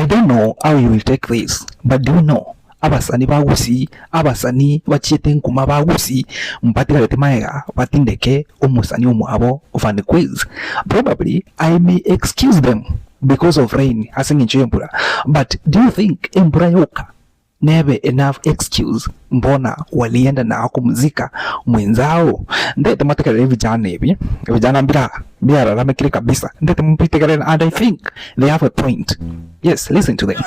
I don't know how you will take this, but do you know abasani ba Gusii, abasani bachite nkuma ba Gusii mpatira letimaega batindeke omusani omwabo of the quiz. Probably I may excuse them because of rain asing enchembura, but do you think embura yoka never enough excuse mbona walienda na kumzika mwenzao? Ndete matekele vijana hivi, vijana bila ralamekile kabisa, ndete mpitekele, and I think they have a point. Yes, listen to them.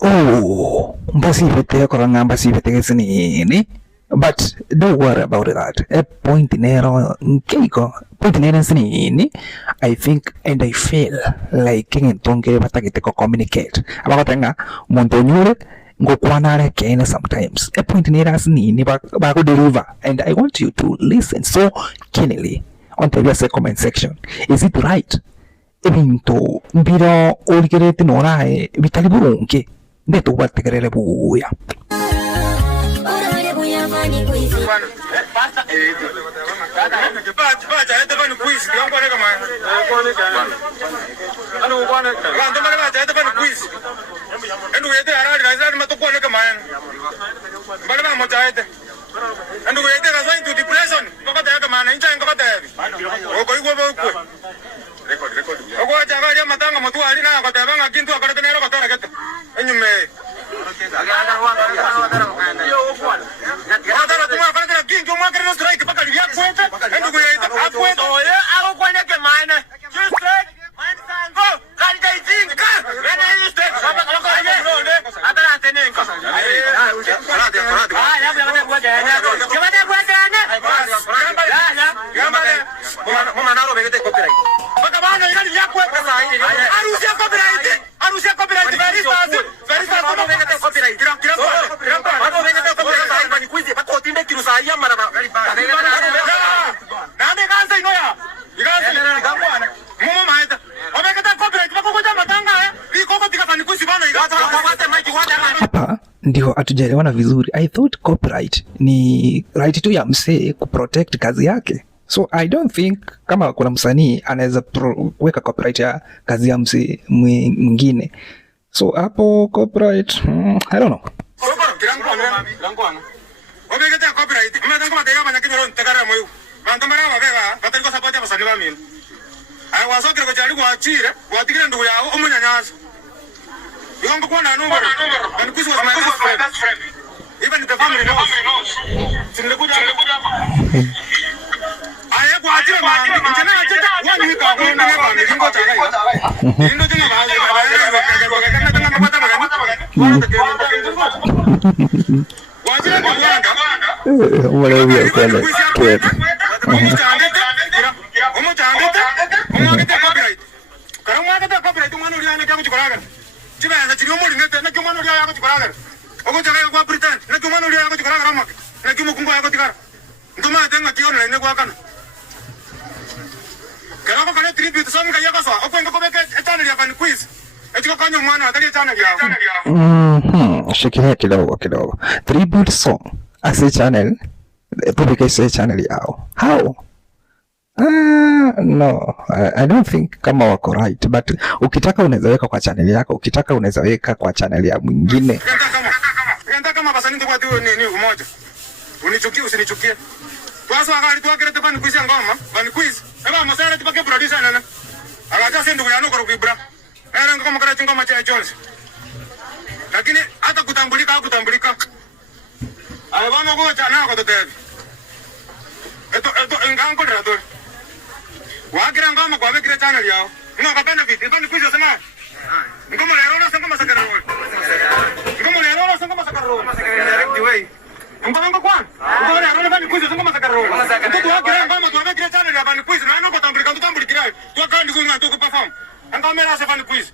Oh, mbasi vete koranga mbasi vete kesini. But don't worry about that. A point nero nkiko point nero sini. I think and I feel like king tonge batakite ko communicate. Abakotenga montonyure ngokwanare kene sometimes. A point nero sini ba ko deliver, and I want you to listen so keenly on the comment section. Is it right? Ebinto mbiro oligerete norae vitali burunke ndeto bategerele buya. Hapa ndio atujaelewana vizuri. I thought copyright ni right tu ya msee kuprotect kazi yake. So I don't think kama kuna msanii anaweza kuweka copyright ya kazi ya msee mwingine. So hapo copyright, I don't know. Even if the family knows. Shikilia kidogo. Tribute song as a channel, public channel yao. How? No, I don't think kama wako right, but ukitaka unaweza weka kwa channel yako, ukitaka unaweza weka kwa channel ya mwingine. Kama basani ndio watu ni umoja. Unichukie usinichukie. Tuaso akali tuakere tepani quiz ngoma, bani quiz. Eba masara tipake producer nana. Akaja sendo kuyano kwa kubra. Era ngoma kara ngoma cha Jones. Lakini hata kutambulika. Alibana kwa chana kwa totevi. Eto ngango dado wagira ngoma kwa bekire channel yao ngoka benefit ibani kuizo sema ngomo lero na sanga masakara ngomo lero na sanga masakara direct way ngomo kwa ngomo lero na bani kuizo sanga masakara ndio wagira ngoma kwa bekire channel ya bani kuizo na noko tambuli kirai tu kandi kunga tu perform ngoma lero sa bani kuizo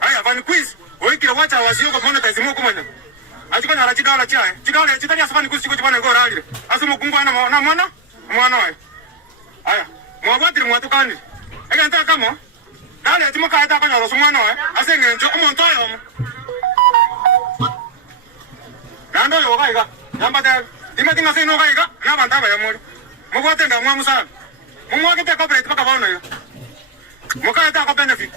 aya bani kuizo oikira wacha wasio kwa monetize mo kumanya achiko na chidala chae chidala chitani asabani kuizo chibana ngora alire asumo kungwana na mwana we aya mwabwatiri mwatukani ekanta kama dale ati mukaita kanya mwana we asenge njo umuntu ayo nando yo kaiga yamba de dimatinga sino kaiga na banda ba yamuri mugwatenga mwamusa mumwakite corporate paka baona yo mukaita ko benefit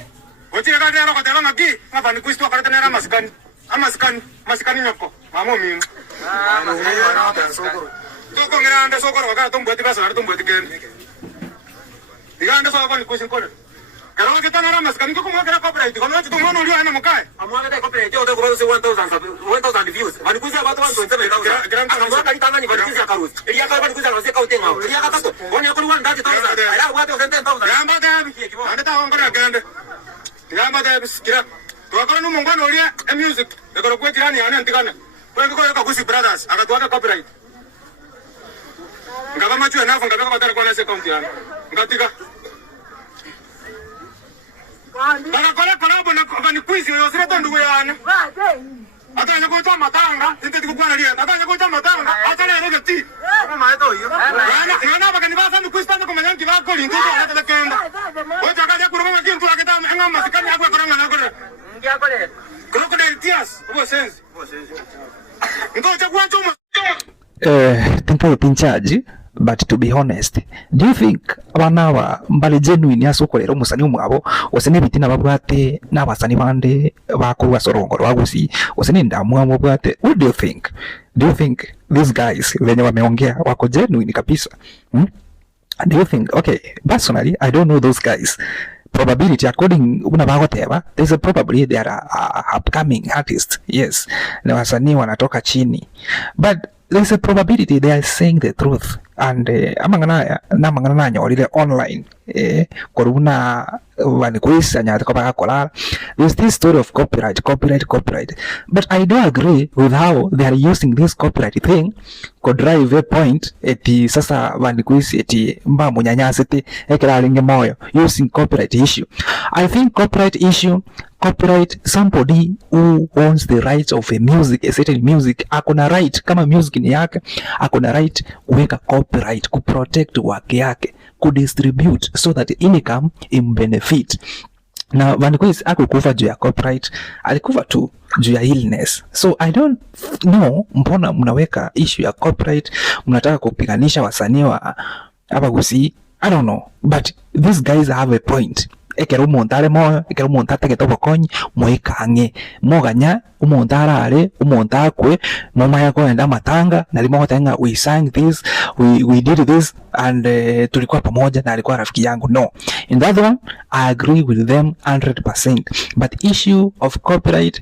otire ka dero ko dero ngaki ngabani kuisto ka tena maskani nyoko mamo mimi Toko ngiranda sokoro wakati tumbweti kasa na tumbweti kende. Iganda so abani kuisin kone. Karo kita na ramas kan ko kumwakira copyright kono ati tumono ulio ana mukae. Amwakira copyright yo ko se 1000 views. Bani kuisa watu 1.7 granda. Akamwaka itanga ni bani kuisa karusi. Elia ka bani kuisa rose ka utenga. Elia ka kasto. Oni akoni 100,000. Aya watu 10,000. Yamba de ande ta ngora gande. Yamba de biskira. Tuakana no mungano ulia music. Ekoro kwa jirani ana antikana. Kwa ko Gusii brothers akatuaka copyright. Ngaba macho na funga kwa tare kwa nase account yana ngatika bana kola na bani quiz yo sire tondu yana ata nyako cha matanga tete tukwana lia ata nyako cha matanga ata le rega ti kama eto yo yana baka ni basa quiz tanda kwa manyangi ba ko lingo ata le kenda oja ka ya kuru kama kintu akita ngama sikani akwa koranga na kore ngia kore crocodile tears ubo sense ngoja kuanza tempo pinchaji. But to be honest, do you think abana mbali genuine asokorera umusani umwabo osene bitina babwate n'abasani bande bakurwa sorongoro bagusi osene ndamwa mubwate? What do you think? Do you think these guys wenye wameongea wako genuine kabisa? Do you think, okay, personally I don't know those guys. Probability according unabagoteba, there's a probability they are upcoming artists, yes, na wasanii wanatoka chini, but there's a probability they are saying the truth. And amangana nanyorire online koruna wani kuisa nyata kwa bakola. There's this story of copyright, but I do agree with how they are using this copyright thing could drive a point eti sasa wani kuisi eti mba munyanyasiti ekera linge moyo using copyright issue. I think copyright somebody who owns the rights of a music, a certain music, akona right kama music ni yake, akona right kuweka copyright ku protect work yake, ku distribute so that income benefit. Na Vanquiz akukufa juu ya copyright, alikufa tu juu ya illness. So I don't know mbona mnaweka issue ya copyright, mnataka kupiganisha wasanii wa hapa Gusii. I don't know, but these guys have a point. Ekero umontare moyo, ekero umontate getobo konyi moikange moganya umontara ale umontakwe mama yako enda matanga na limo hotenga we sang this, we did this, and tulikuwa pamoja na alikuwa rafiki yangu. No, in that one I agree with them 100%, but issue of copyright,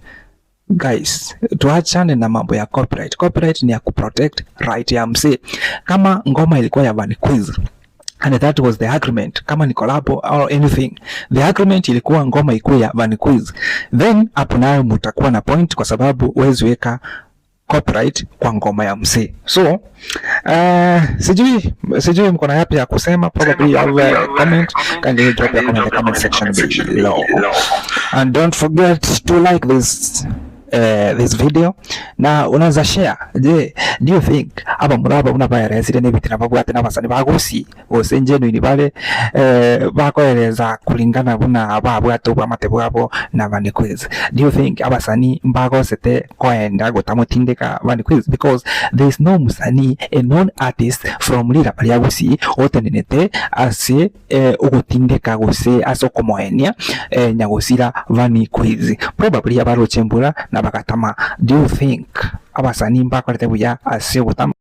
guys, tuachane na mambo ya copyright. Copyright ni ya kuprotect right ya mse. Kama ngoma ilikuwa ya Vanquiz and that was the agreement, kama ni collab or anything, the agreement ilikuwa ngoma ikuwe ya Vanquiz, then hapo nayo mtakuwa na point, kwa sababu huwezi weka copyright kwa ngoma ya msee. So sijui mko na yapi ya kusema. Probably you have a comment, kindly drop your comment in the comment section below, and don't forget to like this video na unaza share. Je, do you think aba muraba unabaya resident bitina babwate n'abasani bagusi osenjeno ni bale bakoereza kulingana buna babwato bw'amatebo abo na Vanquiz? Do you think abasani mbagosete koenda gotamutindeka Vanquiz? Because there is no musani, a non artist from lira pali Gusii otenenete ase ugutindeka guse asokomoenia nyagusira Vanquiz. Probably abaro chembura na bakatama. Do you think abasani mbakorete buya ase gutama